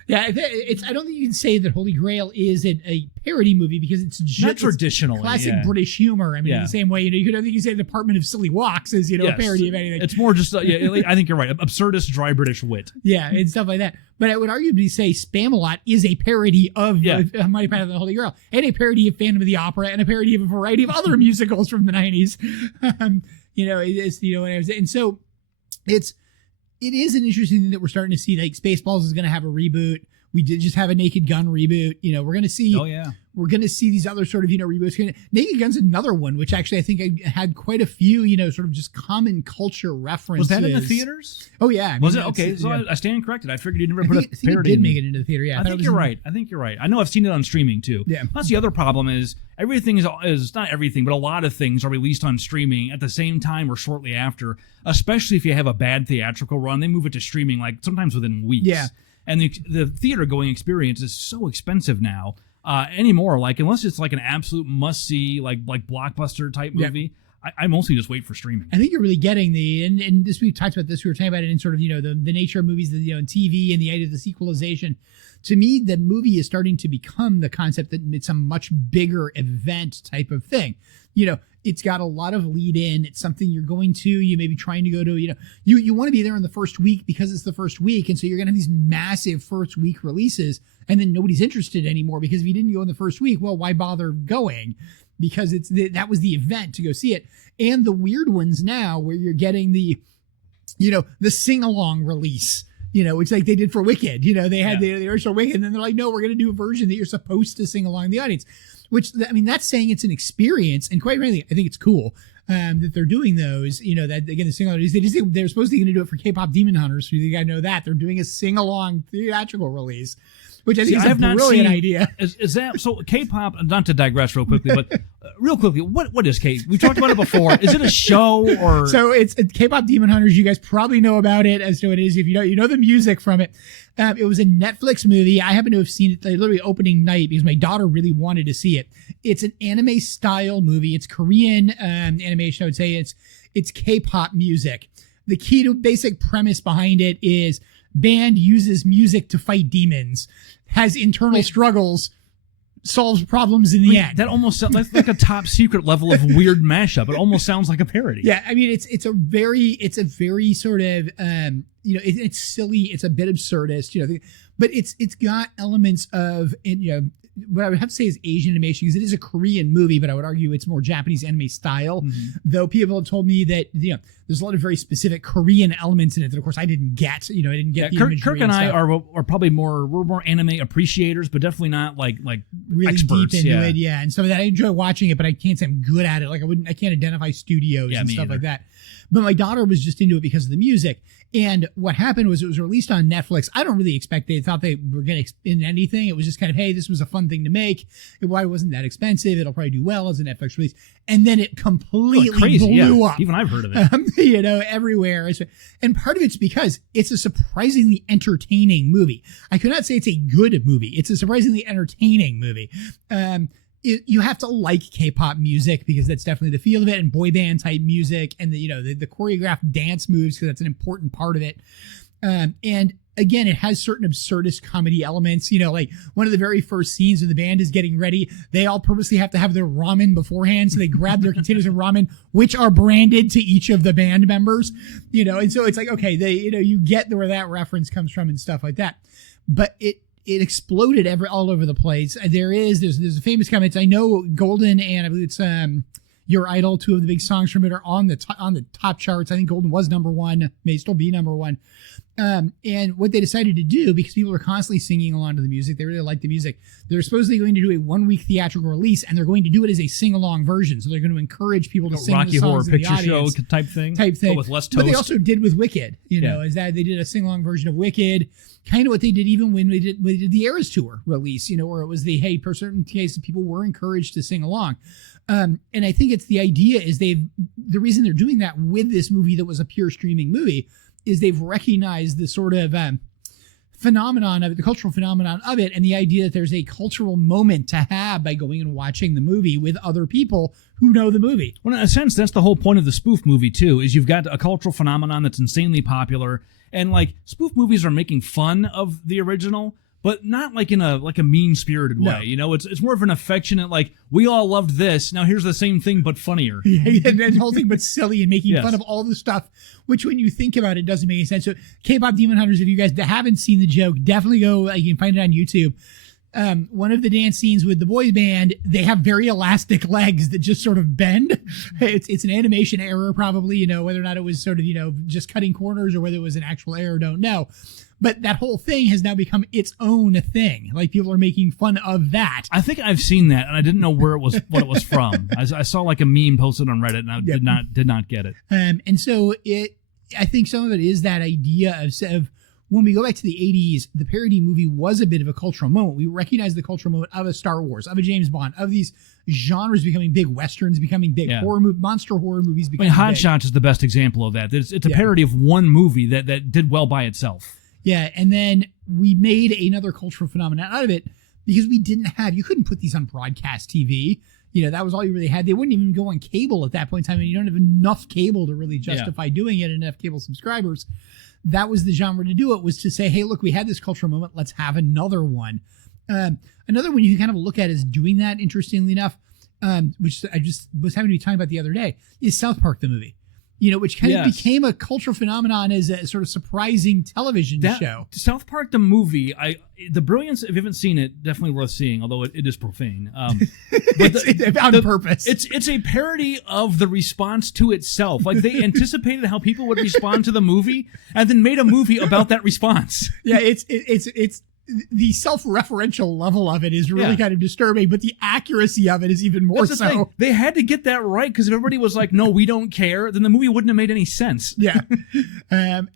Yeah, I don't think you can say that Holy Grail is a parody movie because it's just not traditionally classic British humor. In the same way, you could, I think you say Department of Silly Walks is a parody of anything. It's more just I think you're right, absurdist dry British wit. Yeah, and stuff like that. But I would arguably say Spam-A-Lot is a parody of Monty Python and the Holy Grail, and a parody of Phantom of the Opera, and a parody of a variety of other musicals from the 90s. And so it is an interesting thing that we're starting to see. Like Spaceballs is going to have a reboot. We did just have a Naked Gun reboot. We're going to see. Oh yeah. We're going to see these other sort of reboots. Naked Gun's another one, which actually I think I had quite a few sort of just common culture references. Was that in the theaters? Oh yeah. Was it? Okay, so I stand corrected. I figured you never put a parody. It did make it into the theater. Yeah, I think you're right. I know I've seen it on streaming too. Yeah. Plus the other problem is everything is not everything, but a lot of things are released on streaming at the same time or shortly after. Especially if you have a bad theatrical run, they move it to streaming like sometimes within weeks. Yeah. And the theater going experience is so expensive now anymore. Like unless it's like an absolute must see like blockbuster type movie. I mostly just wait for streaming. I think you're really getting and this, we talked about this, we were talking about it in sort of, the nature of movies, in TV and the idea of the sequelization. To me, the movie is starting to become the concept that it's a much bigger event type of thing. It's got a lot of lead in. It's something you're going to, you may be trying to go to, you want to be there in the first week because it's the first week. And so you're going to have these massive first week releases, and then nobody's interested anymore because if you didn't go in the first week, well, why bother going? Because that was the event to go see it. And the weird ones now where you're getting the sing-along release, it's like they did for Wicked. They had the original Wicked, and then they're like, no, we're going to do a version that you're supposed to sing along the audience. Which, that's saying it's an experience, and quite frankly, I think it's cool that they're doing those. That again, the sing-along. They're supposed to be going to do it for K-pop Demon Hunters. So you think I know that they're doing a sing-along theatrical release, which I think is a brilliant idea. Is that so? K-pop. Not to digress real quickly, but real quickly, what is K? We've talked about it before. Is it a show or? So it's K-pop Demon Hunters. You guys probably know about it as to what it is. If you don't, you know the music from it. It was a Netflix movie. I happen to have seen it literally opening night because my daughter really wanted to see it. It's an anime style movie. It's Korean animation. I would say it's K-pop music. The key to basic premise behind it is band uses music to fight demons, has internal struggles, solves problems in the end. That almost sounds like a top secret level of weird mashup. It almost sounds like a parody. Yeah, it's a very sort of it's silly. It's a bit absurdist, but it's got elements of what I would have to say is Asian animation, because it is a Korean movie, but I would argue it's more Japanese anime style. Mm-hmm. Though people have told me that there's a lot of very specific Korean elements in it that, of course, I didn't get. I didn't get the imagery. Kirk and I are probably we're more anime appreciators, but definitely not like really experts. Deep into it, yeah. And some of that I enjoy watching it, but I can't say I'm good at it. Like I can't identify studios and stuff like that. But my daughter was just into it because of the music. And what happened was it was released on Netflix. I don't really expect they thought they were going to spend anything. It was just kind of, hey, this was a fun thing to make. Why wasn't that expensive? It'll probably do well as a Netflix release. And then it completely blew up. Even I've heard of it. Everywhere. And part of it's because it's a surprisingly entertaining movie. I could not say it's a good movie. It's a surprisingly entertaining movie. You have to like K-pop music because that's definitely the feel of it, and boy band type music, and the choreographed dance moves because that's an important part of it. And again, it has certain absurdist comedy elements. Like one of the very first scenes when the band is getting ready, they all purposely have to have their ramen beforehand, so they grab their containers of ramen, which are branded to each of the band members. And so it's like, okay, you get where that reference comes from and stuff like that. But it exploded all over the place. There's a famous comment. I know Golden and I believe it's Your Idol, two of the big songs from it are on the top charts. I think Golden was number one, may still be number one. And what they decided to do, because people are constantly singing along to the music, they really like the music. They're supposedly going to do a 1-week theatrical release, and they're going to do it as a sing-along version. So they're going to encourage people to sing Rocky the Horror songs in the Picture Show audience, type thing. But with less toast. But they also did with Wicked. Is that they did a sing-along version of Wicked. Kind of what they did even when we did the Eras Tour release. Where it was for certain cases people were encouraged to sing along. And I think it's the idea is the reason they're doing that with this movie that was a pure streaming movie is they've recognized the sort of phenomenon of it, the cultural phenomenon of it, and the idea that there's a cultural moment to have by going and watching the movie with other people who know the movie. Well, in a sense, that's the whole point of the spoof movie too, is you've got a cultural phenomenon that's insanely popular, and spoof movies are making fun of the original, but not in a mean-spirited way. No. It's more of an affectionate, we all loved this, now here's the same thing but funnier. Yeah, and the whole thing but silly and making fun of all the stuff, which when you think about it doesn't make any sense. So K-pop Demon Hunters, if you guys haven't seen the joke, definitely go, you can find it on YouTube. One of the dance scenes with the boy band, they have very elastic legs that just sort of bend. It's an animation error probably, whether or not it was sort of, just cutting corners or whether it was an actual error, don't know. But that whole thing has now become its own thing. People are making fun of that. I think I've seen that, and I didn't know what it was from. I saw a meme posted on Reddit, and I did not get it. And so I think some of it is that idea of when we go back to the 80s, the parody movie was a bit of a cultural moment. We recognize the cultural moment of a Star Wars, of a James Bond, of these genres becoming big, westerns becoming big, monster horror movies becoming big. Hot Shots is the best example of that. It's a parody of one movie that did well by itself. Yeah, and then we made another cultural phenomenon out of it because we didn't have, you couldn't put these on broadcast TV. That was all you really had. They wouldn't even go on cable at that point in time, and you don't have enough cable to really justify doing it, enough cable subscribers. That was the genre to do it, was to say, hey, look, we had this cultural moment. Let's have another one. Another one you can kind of look at as doing that, interestingly enough, which I just was having to be talking about the other day, is South Park, the movie. Which kind of became a cultural phenomenon as a sort of surprising television show. South Park, the movie, the brilliance, if you haven't seen it, definitely worth seeing, although it is profane. But on purpose. It's a parody of the response to itself. Like, they anticipated how people would respond to the movie and then made a movie about that response. Yeah, it's the self-referential level of it is really kind of disturbing, but the accuracy of it is even more so. Thing. They had to get that right, because if everybody was like, no, we don't care, then the movie wouldn't have made any sense. Yeah. And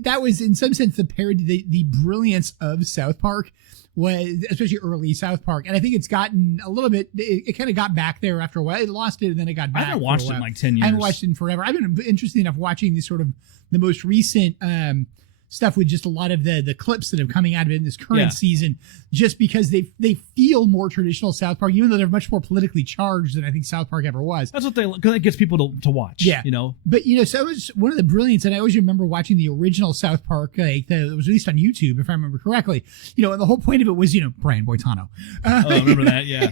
that was, in some sense, the parody, the brilliance of South Park, was especially early South Park. And I think it's gotten a little bit, it kind of got back there after a while. It lost it, and then it got back. I haven't watched it in like 10 years. I haven't watched it in forever. I've been interested enough watching the most recent stuff with just a lot of the clips that have coming out of it in this current season, just because they feel more traditional South Park, even though they're much more politically charged than I think South Park ever was. That's what because it gets people to watch. Yeah, But so it was one of the brilliance, and I always remember watching the original South Park, that was released on YouTube, if I remember correctly. And the whole point of it was Brian Boitano. I remember that. Yeah,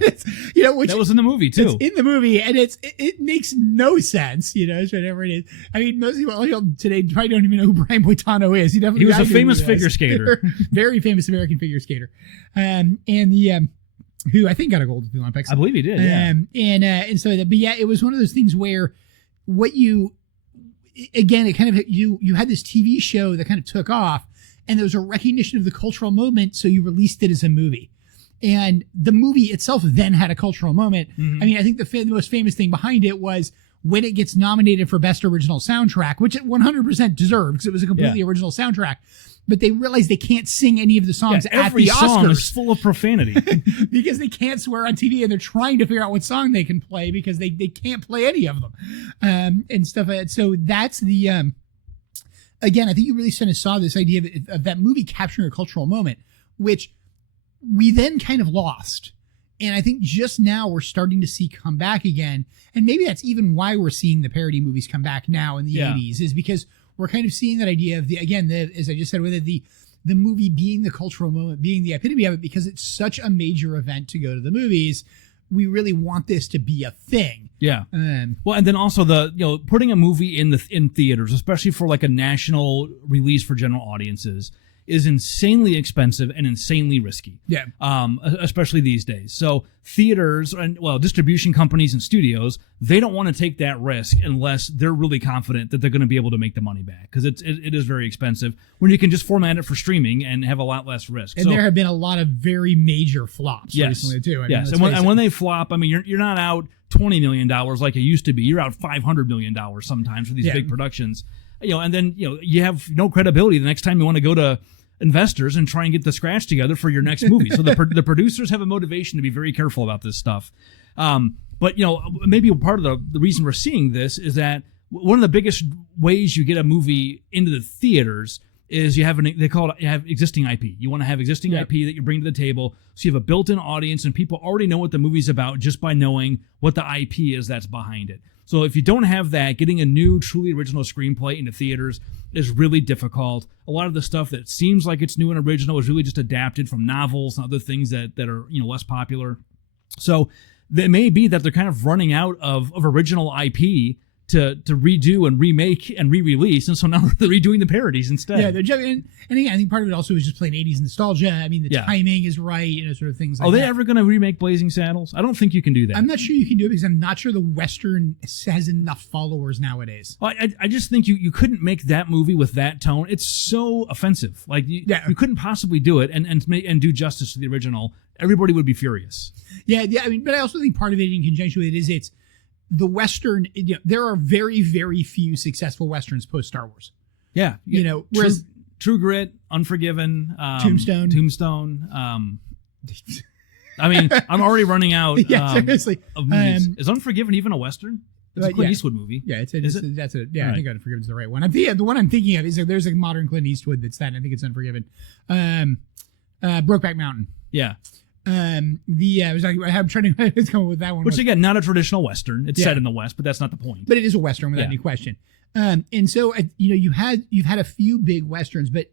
which that was in the movie too. It's in the movie, and it makes no sense. Whatever it is. I mean, most people today probably don't even know who Brian Boitano is. He was a famous figure skater, very famous American figure skater, and the who I think got a gold at the Olympics. I believe he did. Yeah, and so but it was one of those things where it kind of you had this TV show that kind of took off, and there was a recognition of the cultural moment, so you released it as a movie. And the movie itself then had a cultural moment. Mm-hmm. I mean, I think the most famous thing behind it was when it gets nominated for Best Original Soundtrack, which it 100% deserved because it was a completely original soundtrack. But they realize they can't sing any of the songs at the Oscars. Every song is full of profanity. Because they can't swear on TV, and they're trying to figure out what song they can play because they can't play any of them. And stuff like that. So that's the... again, I think you really kind of saw this idea of that movie capturing a cultural moment, which we then kind of lost. And I think just now we're starting to see come back again. And maybe that's even why we're seeing the parody movies come back now in the 80s, is because we're kind of seeing that idea of as I just said, with it, the movie being the cultural moment, being the epitome of it, because it's such a major event to go to the movies. We really want this to be a thing. Yeah. Well, and then also putting a movie in theaters, especially for like a national release for general audiences, is insanely expensive and insanely risky. Yeah. Especially these days. So theaters and distribution companies and studios, they don't want to take that risk unless they're really confident that they're going to be able to make the money back, because it is very expensive when you can just format it for streaming and have a lot less risk. And there have been a lot of very major flops recently too. And when they flop, I mean, you're not out $20 million like it used to be. You're out $500 million sometimes for these big productions. And then you have no credibility the next time you want to go to investors and try and get the scratch together for your next movie. So the producers have a motivation to be very careful about this stuff. But maybe part of the reason we're seeing this is that one of the biggest ways you get a movie into the theaters is you have existing IP. You want to have existing IP that you bring to the table, so you have a built-in audience, and people already know what the movie's about just by knowing what the IP is that's behind it. So if you don't have that, getting a new, truly original screenplay into theaters is really difficult. A lot of the stuff that seems like it's new and original is really just adapted from novels and other things that are less popular. So it may be that they're kind of running out of original IP to redo and remake and re-release, and so now they're redoing the parodies instead. Yeah, they're and again, I think part of it also is just plain 80s nostalgia. I mean, the timing is right, sort of things like that. Are they ever going to remake Blazing Saddles? I don't think you can do that. I'm not sure you can do it because I'm not sure the Western has enough followers nowadays. Well, I just think you couldn't make that movie with that tone. It's so offensive. Like, you couldn't possibly do it and do justice to the original. Everybody would be furious. Yeah, I mean, but I also think part of it in conjunction with it is it's the Western, there are very, very few successful Westerns post Star Wars. Yeah. Whereas True Grit, Unforgiven, Tombstone. I mean, I'm already running out seriously. of movies. Is Unforgiven even a Western? It's a Clint Eastwood movie. Yeah, I think Unforgiven's the right one. The one I'm thinking of is there's a modern Clint Eastwood that's that, and I think it's Unforgiven. Brokeback Mountain. Yeah. I'm trying to come up with that one. Which again, not a traditional Western. It's set in the West, but that's not the point. But it is a Western without any question. And so, you've had a few big Westerns, but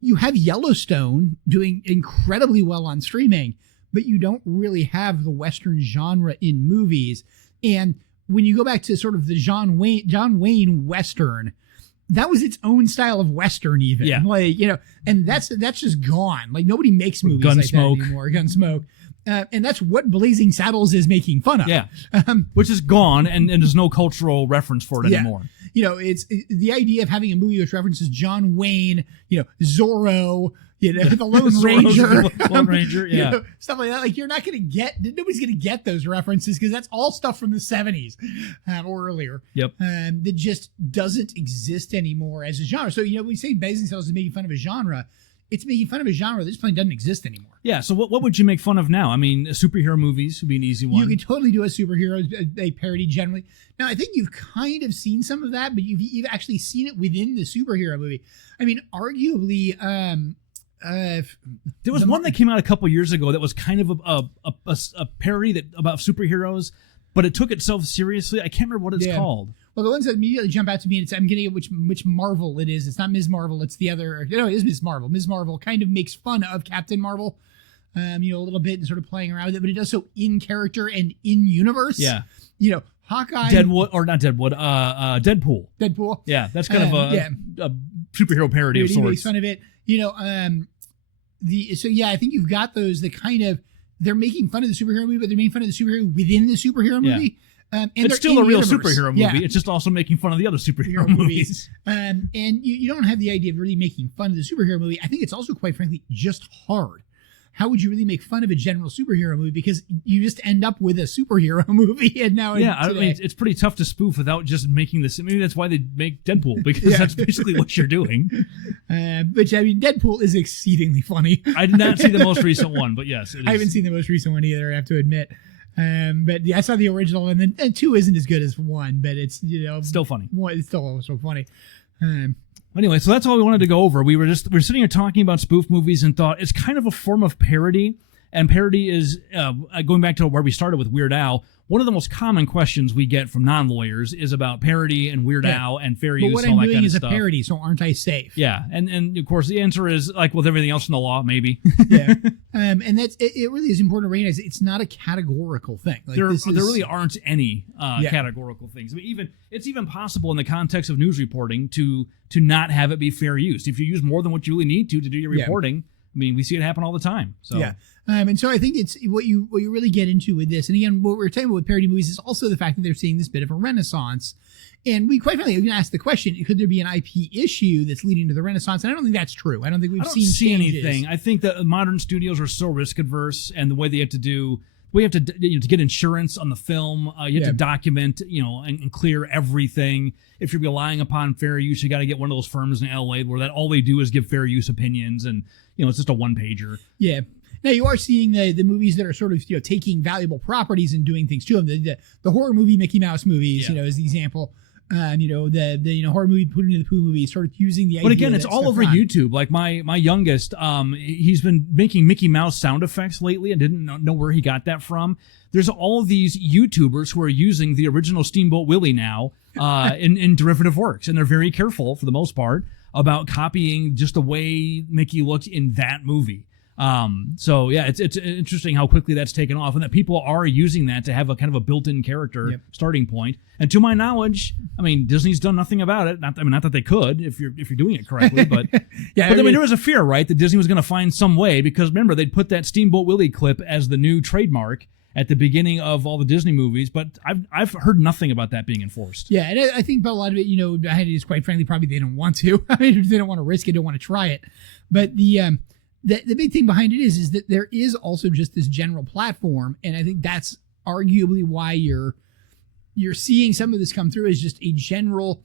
you have Yellowstone doing incredibly well on streaming, but you don't really have the Western genre in movies. And when you go back to sort of the John Wayne Western, that was its own style of Western even. Yeah. Like, and that's just gone. Like nobody makes movies like that anymore. Gunsmoke. And that's what Blazing Saddles is making fun of. Yeah. Which is gone and there's no cultural reference for it anymore. It's the idea of having a movie which references John Wayne, Zorro, the Lone Ranger. Lone Ranger, yeah. Stuff like that. Like nobody's going to get those references because that's all stuff from the 70s or earlier. Yep. That just doesn't exist anymore as a genre. So, we say Blazing Saddles is making fun of a genre. It's making fun of a genre that just plain doesn't exist anymore. Yeah, so what would you make fun of now? I mean, superhero movies would be an easy one. You could totally do a superhero, a parody generally. Now, I think you've kind of seen some of that, but you've actually seen it within the superhero movie. I mean, arguably... there was one that came out a couple years ago that was kind of a parody about superheroes, but it took itself seriously. I can't remember what it's called. Well, the ones that immediately jump out to me, I'm getting at which Marvel it is. It's not Ms. Marvel. It's the other. No, it is Ms. Marvel. Ms. Marvel kind of makes fun of Captain Marvel, a little bit and sort of playing around with it, but it does so in character and in universe. Yeah. Hawkeye. Deadpool. Deadpool. Yeah, that's kind of a superhero parody of sorts. Makes fun of it. I think you've got those that kind of they're making fun of the superhero movie, but they're making fun of the superhero within the superhero movie. And it's still a real superhero movie. Yeah. It's just also making fun of the other superhero movies. And you don't have the idea of really making fun of the superhero movie. I think it's also, quite frankly, just hard. How would you really make fun of a general superhero movie? Because you just end up with a superhero movie. And now, it's pretty tough to spoof without just making this. Maybe that's why they make Deadpool, because that's basically what you're doing. Deadpool is exceedingly funny. I did not see the most recent one, but yes, I haven't seen the most recent one either, I have to admit. I saw the original, and 2 isn't as good as 1, but it's still funny. It's still so funny. Anyway, so that's all we wanted to go over. We're sitting here talking about spoof movies and thought it's kind of a form of parody, and parody is going back to where we started with Weird Al. One of the most common questions we get from non-lawyers is about parody and Weird Al and fair use and all that kind of stuff. But what I'm doing is a parody, so aren't I safe? Yeah, and of course the answer is, like with everything else in the law, maybe. Yeah, and that's it. Really is important to recognize it's not a categorical thing. Like, there really aren't any categorical things. I mean, it's even possible in the context of news reporting to not have it be fair use. If you use more than what you really need to do your reporting. I mean, we see it happen all the time. So. Yeah. And so I think it's what you really get into with this. And again, what we're talking about with parody movies is also the fact that they're seeing this bit of a renaissance. And we quite frankly, we can ask the question, could there be an IP issue that's leading to the renaissance? And I don't think that's true. I don't think we've seen anything. I think that modern studios are so risk adverse, and the way they have to do, we have to get insurance on the film. You have to document, and clear everything. If you're relying upon fair use, you got to get one of those firms in LA where all they do is give fair use opinions, and it's just a one pager. Yeah. Now you are seeing the movies that are sort of taking valuable properties and doing things to them. The horror movie Mickey Mouse movies, is the example. The horror movie Put Into the Pooh movie sort of using the idea. But again, it's all over YouTube. Like my youngest, he's been making Mickey Mouse sound effects lately and didn't know where he got that from. There's all these YouTubers who are using the original Steamboat Willie now in derivative works, and they're very careful for the most part about copying just the way Mickey looked in that movie. It's interesting how quickly that's taken off, and that people are using that to have a kind of a built-in character starting point. And to my knowledge, I mean, Disney's done nothing about it. Not that they could if you're doing it correctly, but there was a fear, right, that Disney was going to find some way, because remember they'd put that Steamboat Willie clip as the new trademark at the beginning of all the Disney movies, but I've heard nothing about that being enforced. Yeah, and I think about a lot of it, it is quite frankly probably they don't want to. I mean, they don't want to risk it, don't want to try it. But the big thing behind it is that there is also just this general platform, and I think that's arguably why you're seeing some of this come through, is just a general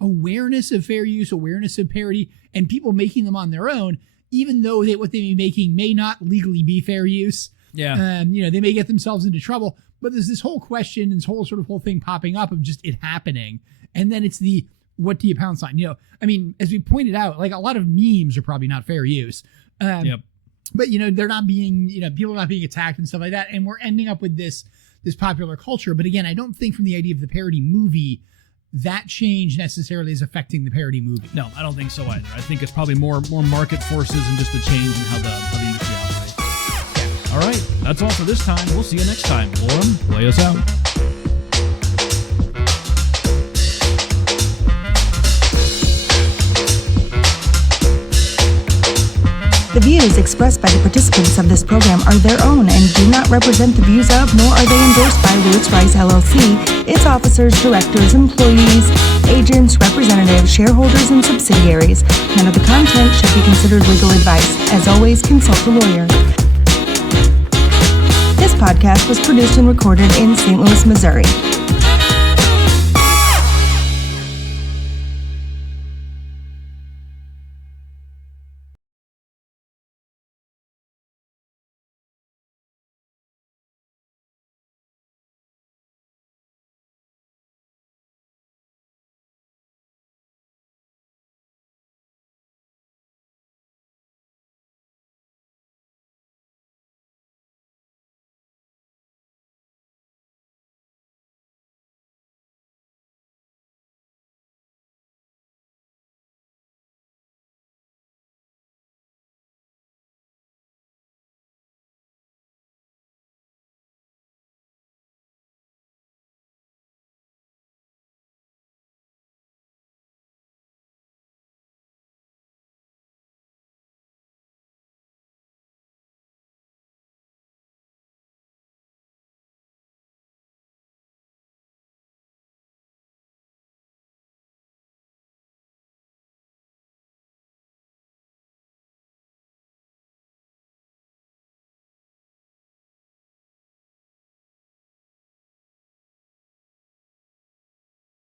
awareness of fair use, awareness of parody, and people making them on their own, even though what they may be making may not legally be fair use. Yeah. They may get themselves into trouble, but there's this whole question and this whole thing popping up of just it happening. And then it's the, what do you pound sign? I mean, as we pointed out, like a lot of memes are probably not fair use. but they're not being, people are not being attacked and stuff like that. And we're ending up with this popular culture. But again, I don't think from the idea of the parody movie, that change necessarily is affecting the parody movie. No, I don't think so either. I think it's probably more market forces and just the change in how the industry operates. Yeah. All right, that's all for this time. We'll see you next time. Lauren, play us out. The views expressed by the participants of this program are their own and do not represent the views of, nor are they endorsed by Lewis Rice LLC, its officers, directors, employees, agents, representatives, shareholders, and subsidiaries. None of the content should be considered legal advice. As always, consult a lawyer. This podcast was produced and recorded in St. Louis, Missouri.